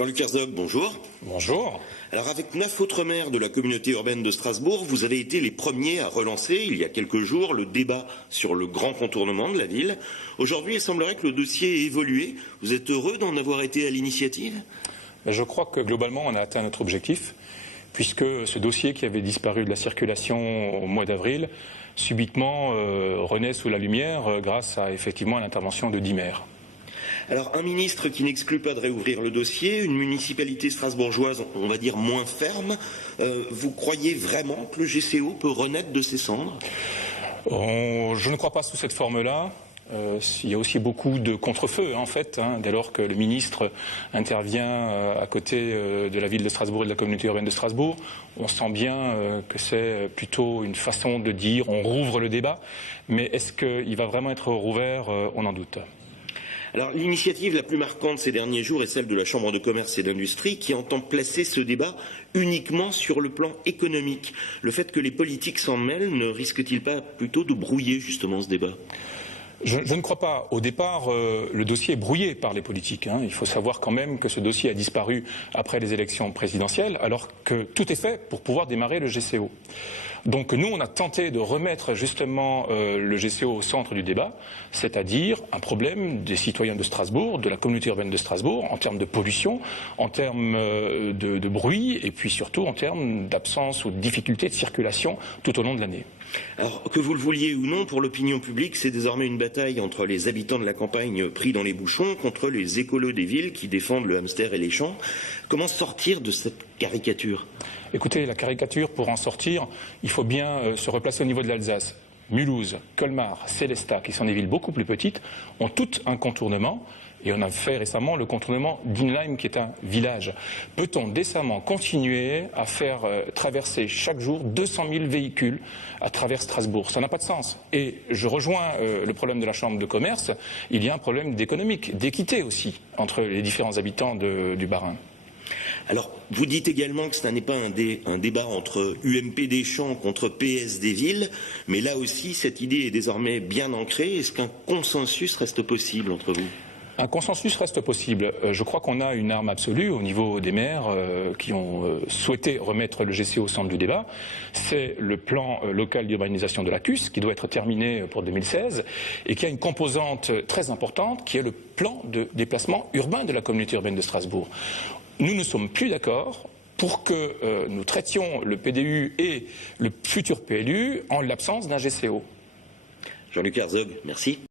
Jean-Luc Herzog, bonjour. Bonjour. Alors avec 9 autres maires de la communauté urbaine de Strasbourg, vous avez été les premiers à relancer, il y a quelques jours, le débat sur le grand contournement de la ville. Aujourd'hui, il semblerait que le dossier ait évolué. Vous êtes heureux d'en avoir été à l'initiative ? Je crois que globalement, on a atteint notre objectif, puisque ce dossier qui avait disparu de la circulation au mois d'avril, subitement renaît sous la lumière grâce à effectivement l'intervention de 10 maires. Alors, un ministre qui n'exclut pas de réouvrir le dossier, une municipalité strasbourgeoise, on va dire, moins ferme. Vous croyez vraiment que le GCO peut renaître de ses cendres ? Je ne crois pas sous cette forme-là. Il y a aussi beaucoup de contre-feux, en fait, dès lors que le ministre intervient à côté de la ville de Strasbourg et de la communauté urbaine de Strasbourg. On sent bien que c'est plutôt une façon de dire on rouvre le débat, mais est-ce qu'il va vraiment être rouvert ? On en doute. Alors l'initiative la plus marquante ces derniers jours est celle de la Chambre de commerce et d'industrie qui entend placer ce débat uniquement sur le plan économique. Le fait que les politiques s'en mêlent ne risque-t-il pas plutôt de brouiller justement ce débat ? Je ne crois pas. Au départ, le dossier est brouillé par les politiques. Il faut savoir quand même que ce dossier a disparu après les élections présidentielles, alors que tout est fait pour pouvoir démarrer le GCO. Donc nous, on a tenté de remettre justement le GCO au centre du débat, c'est-à-dire un problème des citoyens de Strasbourg, de la communauté urbaine de Strasbourg, en termes de pollution, en termes de bruit, et puis surtout en termes d'absence ou de difficulté de circulation tout au long de l'année. Alors, que vous le vouliez ou non, pour l'opinion publique, c'est désormais une bataille entre les habitants de la campagne pris dans les bouchons contre les écolos des villes qui défendent le hamster et les champs. Comment sortir de cette caricature ? Écoutez, la caricature, pour en sortir, il faut bien se replacer au niveau de l'Alsace. Mulhouse, Colmar, Sélestat, qui sont des villes beaucoup plus petites, ont toutes un contournement. Et on a fait récemment le contournement d'Inleim, qui est un village. Peut-on décemment continuer à faire traverser chaque jour 200 000 véhicules à travers Strasbourg ? Ça n'a pas de sens. Et je rejoins le problème de la Chambre de commerce. Il y a un problème d'économique, d'équité aussi, entre les différents habitants du Bas-Rhin. Alors, vous dites également que ce n'est pas un débat entre UMP des champs contre PS des villes, mais là aussi, cette idée est désormais bien ancrée. Est-ce qu'un consensus reste possible entre vous ? Un consensus reste possible. Je crois qu'on a une arme absolue au niveau des maires qui ont souhaité remettre le GCO au centre du débat. C'est le plan local d'urbanisation de la CUS qui doit être terminé pour 2016 et qui a une composante très importante qui est le plan de déplacement urbain de la communauté urbaine de Strasbourg. Nous ne sommes plus d'accord pour que nous traitions le PDU et le futur PLU en l'absence d'un GCO. Jean-Luc Herzog, merci.